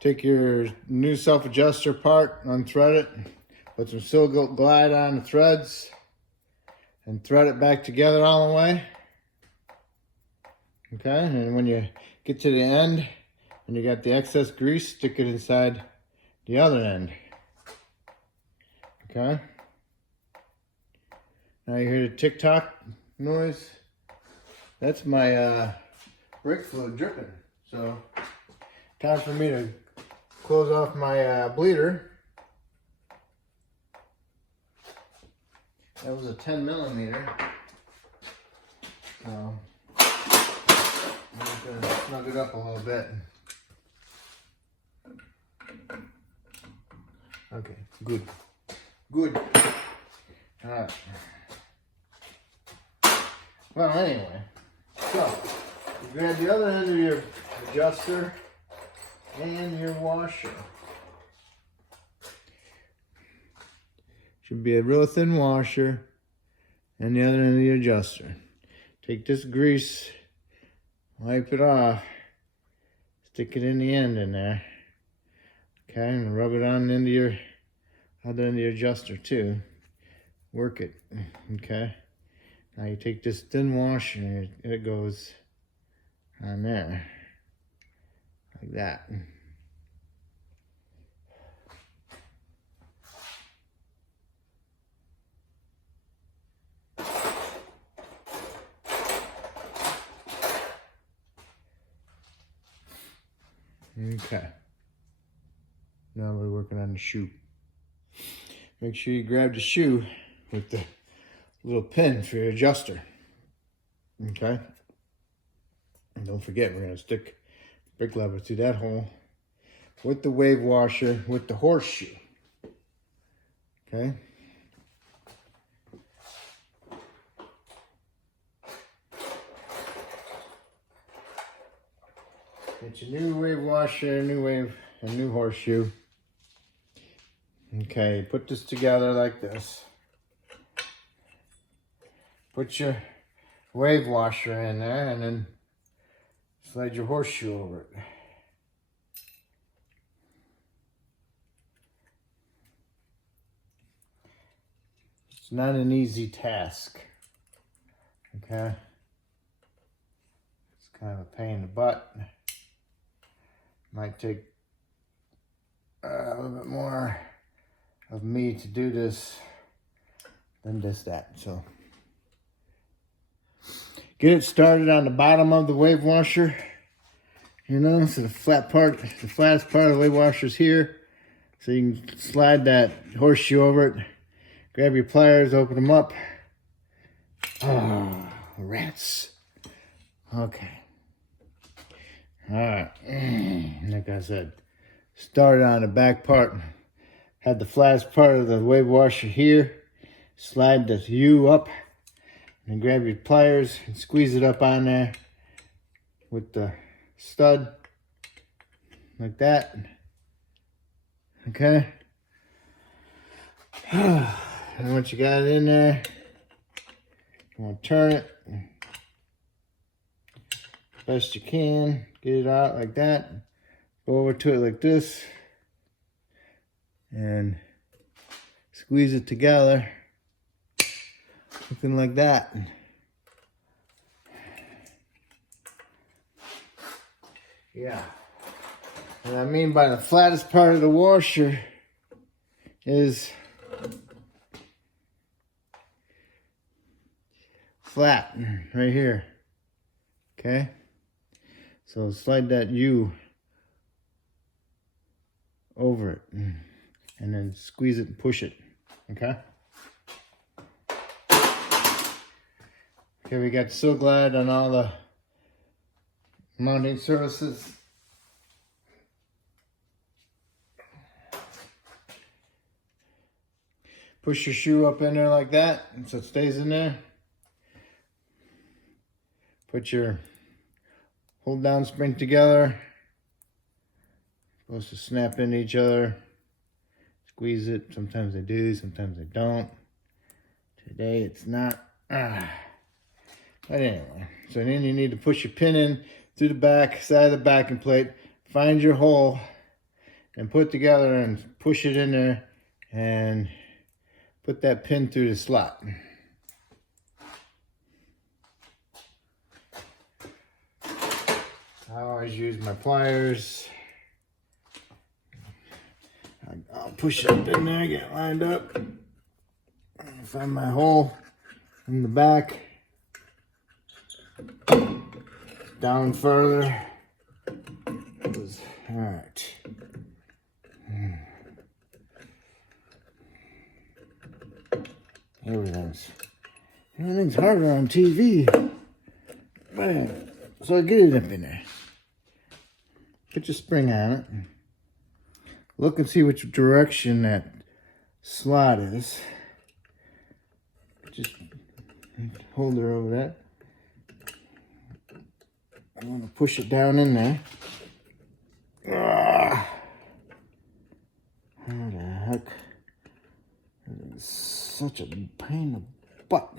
take your new self-adjuster part, unthread it, put some silk glide on the threads, and thread it back together all the way. Okay, and when you get to the end, and you got the excess grease, stick it inside the other end. Okay. Now you hear the tick-tock noise? That's my brake fluid dripping. So, time for me to close off my bleeder. That was a 10 millimeter. So, I'm just gonna snug it up a little bit. Okay, good. Good. Alright. Well, anyway, so you grab the other end of your adjuster and your washer. Should be a real thin washer and the other end of your adjuster. Take this grease, wipe it off, stick it in the end in there. Okay, and rub it on into your other end of your adjuster too. Work it. Okay. Now you take this thin washer and it goes on there. Like that. Okay. Now we're working on the shoe. Make sure you grab the shoe with the little pin for your adjuster. Okay? And don't forget, we're going to stick the brake lever through that hole with the wave washer with the horseshoe. Okay? Get your new wave washer, a new horseshoe. Okay, put this together like this. Put your wave washer in there and then slide your horseshoe over it. It's not an easy task. Okay? It's kind of a pain in the butt. Might take a little bit more of me to do this than just that. So get it started on the bottom of the wave washer. You know, so the flattest part of the wave washer is here. So you can slide that horseshoe over it. Grab your pliers, open them up. Oh, rats. Okay. Alright, like I said, started on the back part, had the flattest part of the wave washer here, slide the U up, and grab your pliers and squeeze it up on there with the stud, like that, okay? And once you got it in there, you want to turn it best you can, get it out like that, go over to it like this, and squeeze it together, looking like that. Yeah. What I mean by the flattest part of the washer is flat, right here, okay? So slide that U over it and then squeeze it and push it, okay? Okay, we got silk glide on all the mounting surfaces. Push your shoe up in there like that so it stays in there. Put your hold down spring together. Supposed to snap into each other. Squeeze it. Sometimes they do, sometimes they don't. Today it's not. But anyway, so then you need to push your pin in through the back side of the backing plate. Find your hole and put together and push it in there and put that pin through the slot. I always use my pliers. I'll push it up in there, get it lined up. Find my hole in the back. Down further. All right. Everything's harder on TV. Man, so I get it up in there. Put your spring on it. Look and see which direction that slot is. Just hold her over that. I want to push it down in there. How the heck? It's such a pain in the butt.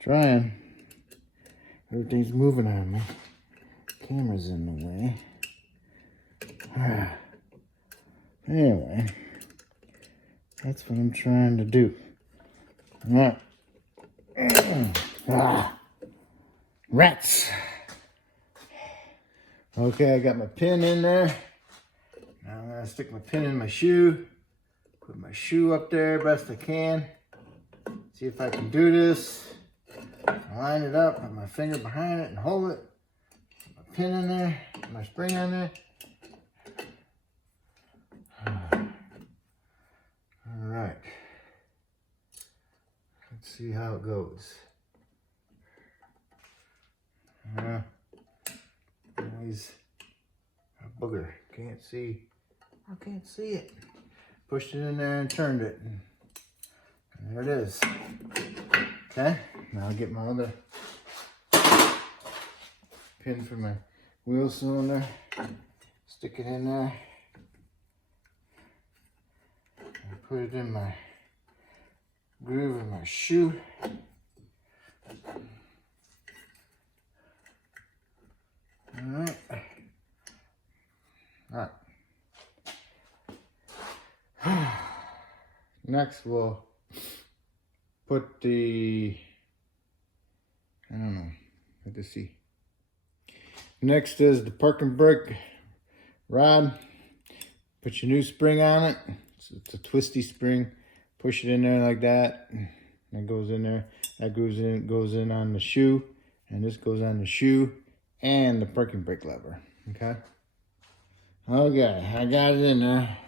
Trying. Everything's moving on me. Camera's in the way. Anyway, that's what I'm trying to do. All right. Rats. Okay, I got my pin in there. Now I'm gonna stick my pin in my shoe. Put my shoe up there best I can. See if I can do this. Line it up, put my finger behind it and hold it. Put my pin in there, put my spring on there. All right. Let's see how it goes. He's a booger. Can't see. I can't see it. Pushed it in there and turned it. And there it is. Okay. Now I'll get my other pin for my wheel cylinder. Stick it in there. And put it in my groove of my shoe. Alright. Alright. Next we'll put the, I don't know, let's see. Next is the parking brake rod. Put your new spring on it. It's a twisty spring. Push it in there like that. That goes in there. That goes in on the shoe. And this goes on the shoe and the parking brake lever. Okay? Okay, I got it in there.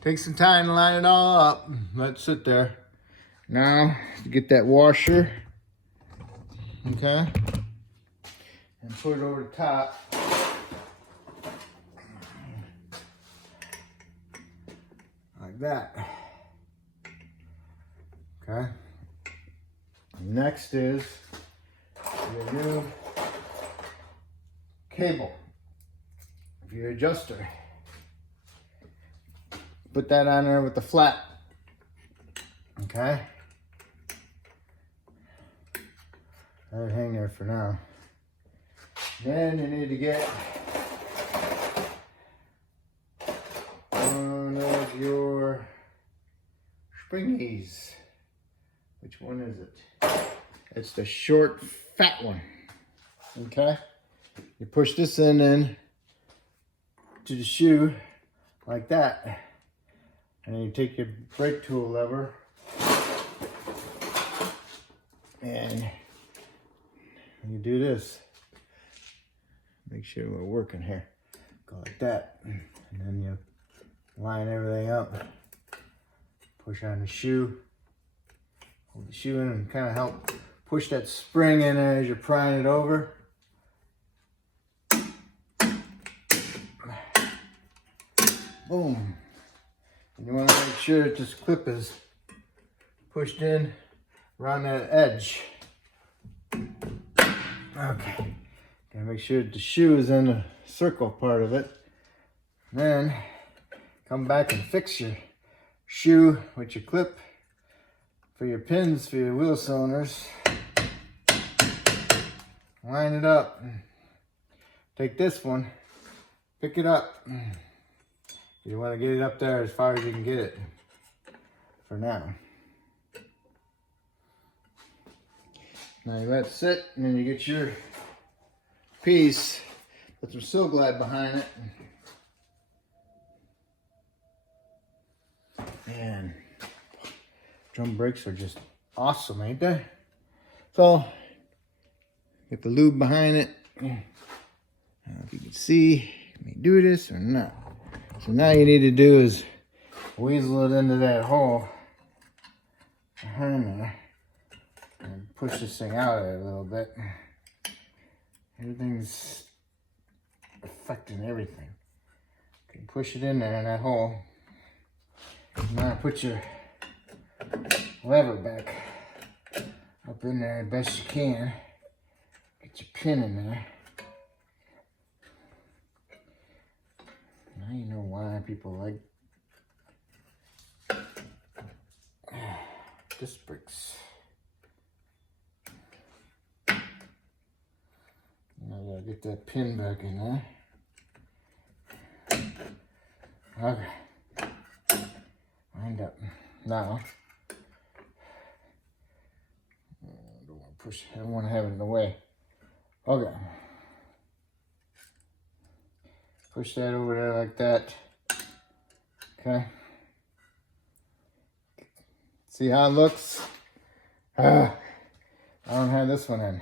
Take some time to line it all up. Let it sit there. Now, to get that washer, okay, and put it over the top. Like that. Okay. Next is your new cable for your adjuster. Put that on there with the flat. Okay. Let it hang there for now. Then you need to get one of your springies. Which one is it? It's the short, fat one. Okay. You push this in to the shoe like that. And then you take your brake tool lever and you do this. Make sure we're working here. Go like that. And then you line everything up. Push on the shoe. Hold the shoe in and kind of help push that spring in there as you're prying it over. Boom. And you want to make sure that this clip is pushed in around that edge. Okay. Gotta make sure that the shoe is in the circle part of it. Then come back and fix your shoe with your clip for your pins for your wheel cylinders. Line it up. Take this one, pick it up. You want to get it up there as far as you can get it for now. Now you let it sit, and then you get your piece, put some Seal Glide behind it. And drum brakes are just awesome, ain't they? So, get the lube behind it. I don't know if you can see me do this or not. So now you need to do is weasel it into that hole behind there and push this thing out of there a little bit. Everything's affecting everything. You can push it in there in that hole. Now put your lever back up in there as best you can. Get your pin in there. Now you know why people like disc brakes. Now I gotta get that pin back in there. Okay. Wind up. Now, I don't want to push, I don't want to have it in the way. Okay. Push that over there like that. Okay. See how it looks? I don't have this one in.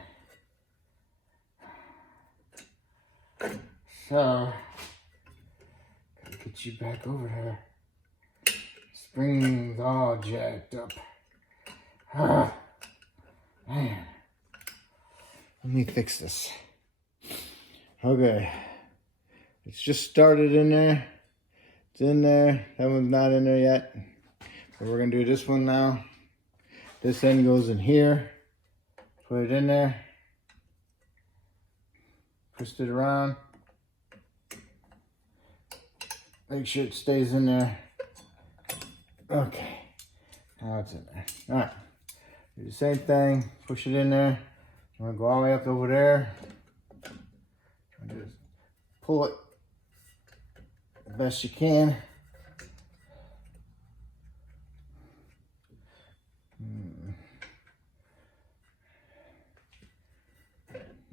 So, gotta get you back over here. Spring's all jacked up. Man. Let me fix this. Okay. It's just started in there. It's in there. That one's not in there yet. But we're going to do this one now. This end goes in here. Put it in there. Twist it around. Make sure it stays in there. Okay. Now it's in there. Alright. Do the same thing. Push it in there. I'm going to go all the way up over there. Just pull it the best you can.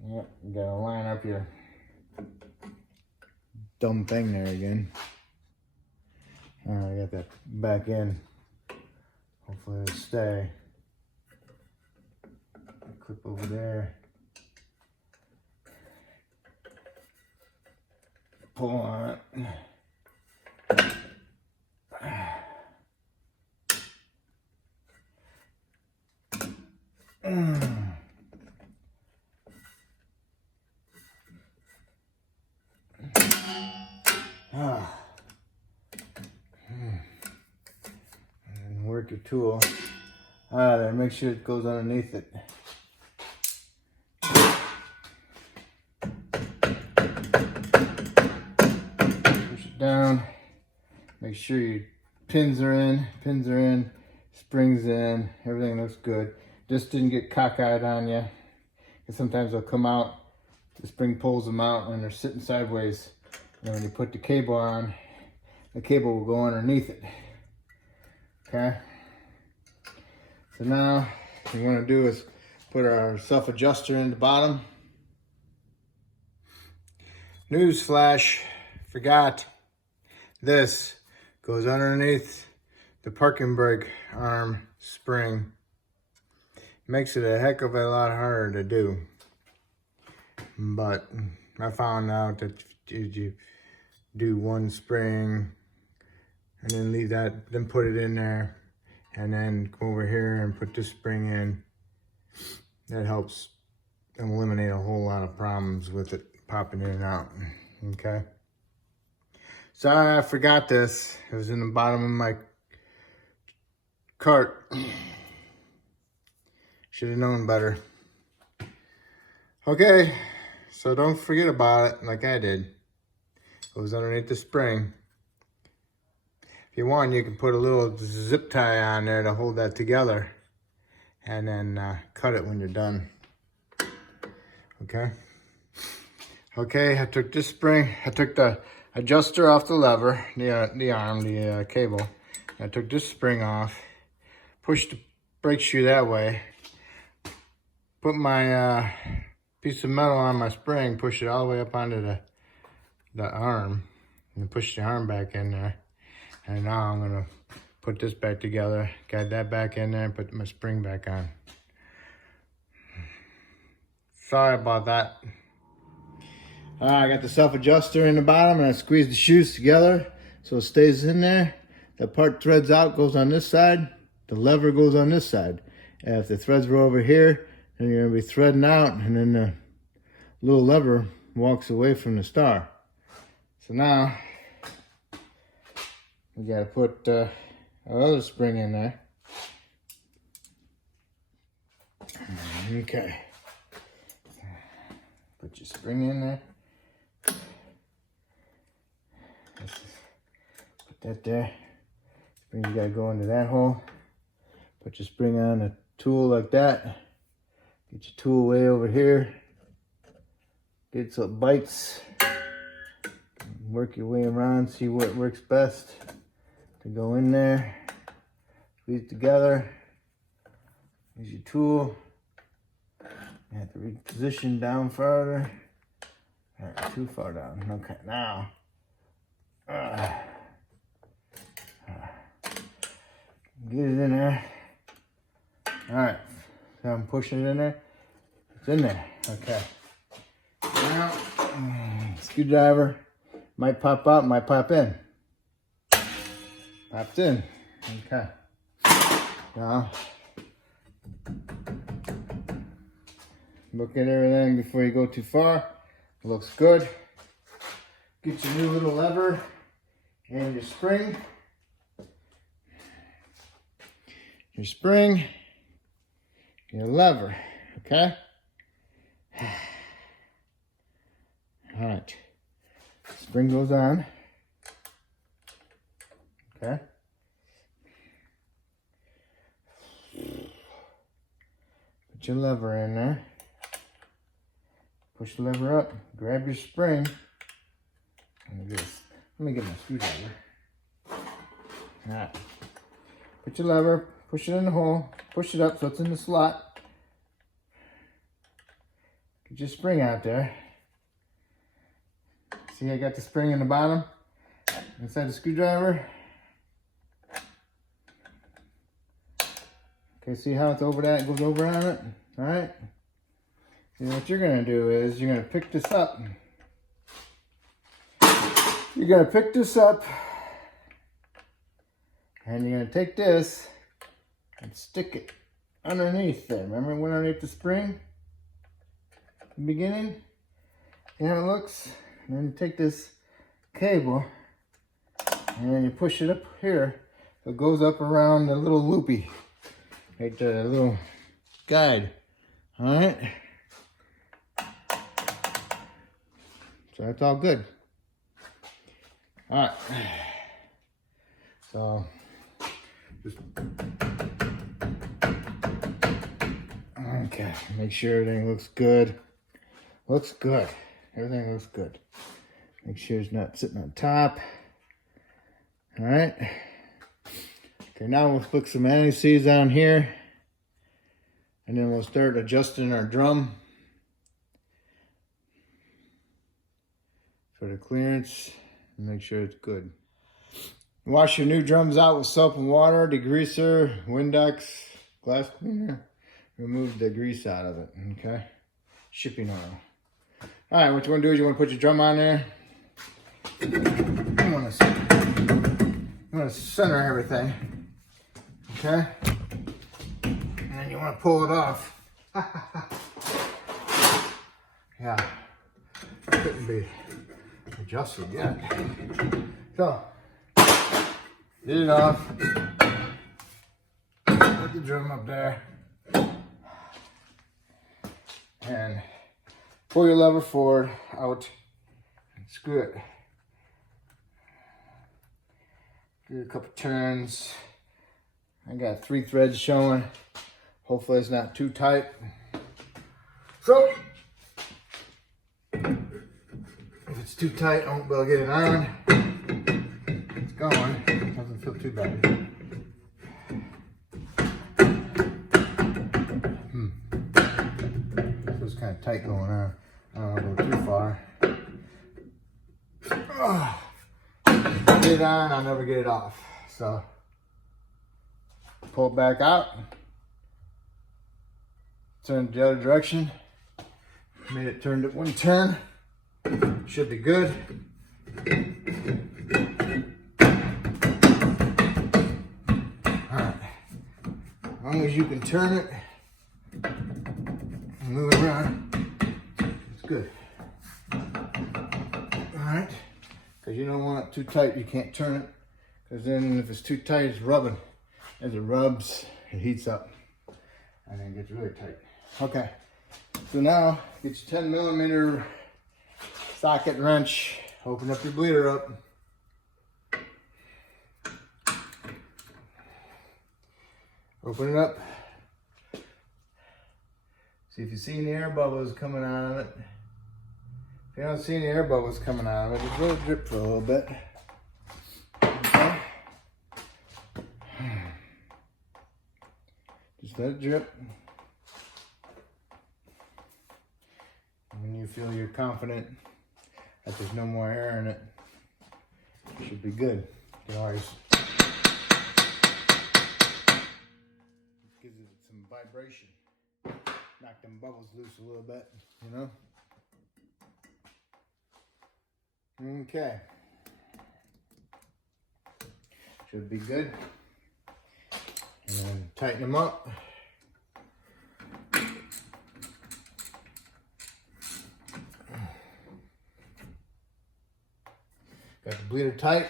Yep, you gotta line up your dumb thing there again. Alright, I got that back in. Hopefully it'll stay. Clip over there. Pull on it. And work your tool out of there. Make sure it goes underneath it. Push it down. Make sure your pins are in, springs in, everything looks good. Just didn't get cockeyed on you. Because sometimes they'll come out, the spring pulls them out and they're sitting sideways. And when you put the cable on, the cable will go underneath it. Okay? So now, what we want to do is put our self-adjuster in the bottom. Newsflash, forgot. This goes underneath the parking brake arm spring. Makes it a heck of a lot harder to do. But I found out that you do one spring and then leave that, then put it in there and then come over here and put this spring in. That helps eliminate a whole lot of problems with it popping in and out. Okay. Sorry, I forgot this. It was in the bottom of my cart. Should have known better. Okay, so don't forget about it like I did. It goes underneath the spring. If If you want, you can put a little zip tie on there to hold that together, and then cut it when you're done. Okay. Okay, I took this spring, I took the adjuster off the lever, the arm, the cable. I took this spring off, pushed the brake shoe that way, put my piece of metal on my spring, push it all the way up onto the arm, and push the arm back in there. And now I'm gonna put this back together, got that back in there, and put my spring back on. Sorry about that. I got the self-adjuster in the bottom, and I squeeze the shoes together so it stays in there. The part threads out, goes on this side. The lever goes on this side. And if the threads were over here, then you're gonna be threading out, and then the little lever walks away from the star. So now, we gotta put our other spring in there. Okay. Put your spring in there. Put that there. Spring, you gotta go into that hole. Put your spring on a tool like that. Get your tool way over here. Get so it bites. Work your way around, see what works best to go in there. Squeeze together. Use your tool. You have to reposition down farther. All right, too far down. Okay, now. Get it in there. All right, so I'm pushing it in there. It's in there. Okay. Now, screwdriver might pop out, might pop in. Popped in. Okay. Now, look at everything before you go too far. It looks good. Get your new little lever and your spring. Your spring, your lever, okay? All right. Spring goes on. Okay. Put your lever in there. Push the lever up, grab your spring. Let me get my screwdriver. All right. Put your lever, push it in the hole, push it up so it's in the slot. Get your spring out there. See, I got the spring in the bottom, inside the screwdriver. Okay, see how it's over that, it goes over on it, all right? See, what you're gonna do is you're gonna pick this up. You're gonna pick this up, and you're gonna take this and stick it underneath there. Remember it went underneath the spring? The beginning? See how it looks? And then you take this cable and then you push it up here. So it goes up around the little loopy. Right there, the little guide. Alright? So that's all good. Alright. So just okay, make sure everything looks good. Looks good. Everything looks good. Make sure it's not sitting on top. Alright. Okay, now we'll put some anti-seize down here. And then we'll start adjusting our drum for the clearance and make sure it's good. Wash your new drums out with soap and water, degreaser, Windex, glass cleaner. Remove the grease out of it, okay? Shipping oil. All right, what you want to do is you want to put your drum on there. You want to center everything, okay? And then you want to pull it off. Yeah, couldn't be adjusted yet. So, get it off. Put the drum up there. And pull your lever forward, out, and screw it. Do a couple turns. I got 3 threads showing. Hopefully it's not too tight. So, if it's too tight, I won't be able to get it on. It's going. Doesn't feel too bad. Feels kind of tight going on. I don't want to go too far. Get it on, I'll never get it off. So, pull it back out. Turn it the other direction. Made it turned at 1 turn. Should be good. Alright. As long as you can turn it and move it around, it's good. Alright. Because you don't want it too tight, you can't turn it. Because then if it's too tight, it's rubbing. As it rubs, it heats up. And then it gets really tight. Okay. So now, get your 10mm socket wrench. Open up your bleeder up. Open it up. See if you see any air bubbles coming out of it. If you don't see any air bubbles coming out of it, just let it drip for a little bit. Okay. Just let it drip. When you feel you're confident that there's no more air in it, it should be good. You can always gives it some vibration. Knock them bubbles loose a little bit, you know? Okay. Should be good. And then tighten them up. Got the bleeder tight.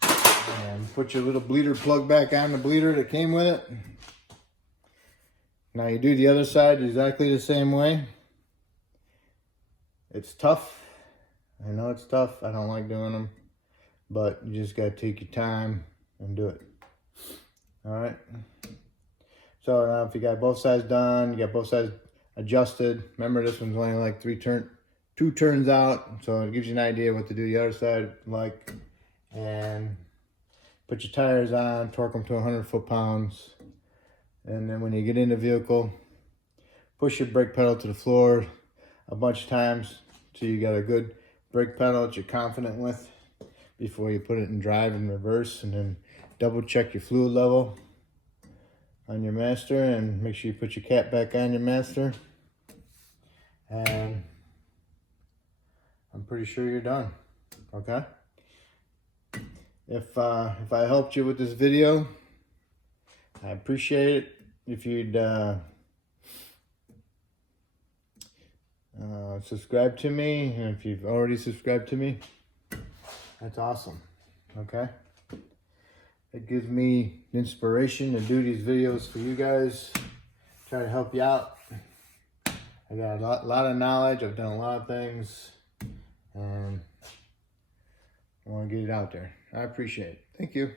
And put your little bleeder plug back on the bleeder that came with it. Now you do the other side exactly the same way. It's tough. I know it's tough. I don't like doing them. But you just gotta take your time and do it. Alright. So now if you got both sides done, you got both sides adjusted. Remember, this one's only like 2 turns out, so it gives you an idea what to do the other side like. And put your tires on, torque them to 100 foot-pounds. And then when you get in the vehicle, push your brake pedal to the floor a bunch of times till you got a good brake pedal that you're confident with before you put it in drive and reverse. And then double check your fluid level on your master and make sure you put your cap back on your master. And I'm pretty sure you're done, okay? If I helped you with this video, I appreciate it. If you'd subscribe to me, and if you've already subscribed to me, that's awesome, okay? It gives me inspiration to do these videos for you guys, try to help you out. I got a lot of knowledge, I've done a lot of things, and I want to get it out there. I appreciate it. Thank you.